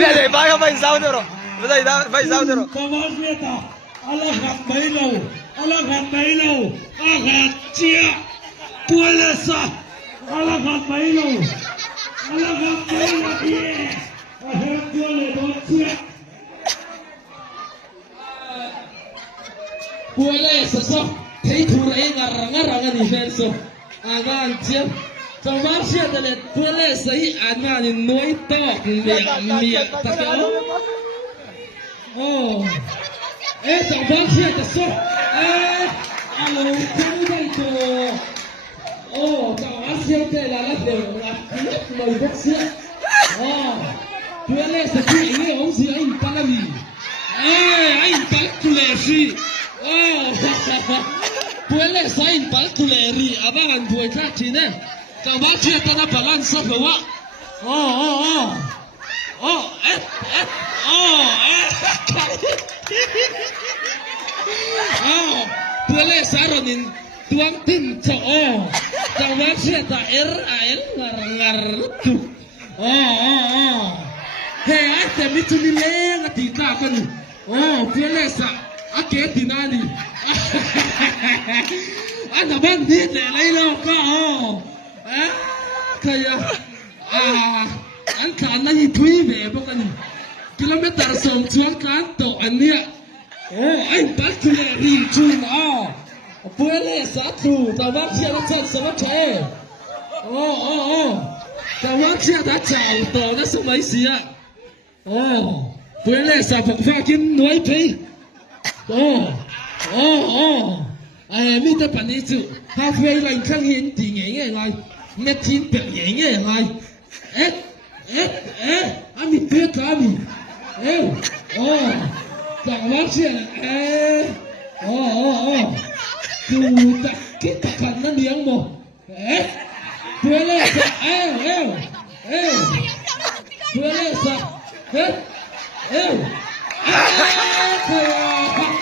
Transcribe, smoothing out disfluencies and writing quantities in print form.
Pede, vai sao rồi. Vai sao rồi. Alahat mấy lâu, alahat chia, puede sa, alahat mấy lâu, yeah, alahat puede dos chia, puede sa, thấy thu đấy ngarang ni fenso, agan chia, trong bác chia de le puede say ana ni noi to, miệng ta kéo, oh. Trong bác xe ta số alo không đây cho trong bác xe đây là đều là nhất mời bác xe tôi lên sẽ chỉ nghe ông gì anh ta làm gì anh ta tu lệ gì tôi lên sẽ anh ta tu lệ gì à ba anh tôi khác gì nè trong bác xe ta đã bảo anh sao phải quá boleh saronin tuang tin cho tawag siya ta ngar tu he ate mituni le ngatika kan boleh sa ake tinani ana bandit le lailo ka kaya an kana ni thui be bokan kilometer som chuan kan to ania anh bắt tu le ri chun puede sa tu tawag siya na sa mate tawag siya da chao to na sa mai siya puede sa pagfakin noi pe mi ta pani chu halfway line khang hin ti nge ngai met tin pe nge ngai ami pe ka mi tawag siya tu tak kita kan na liang mo puede sa puede sa kaya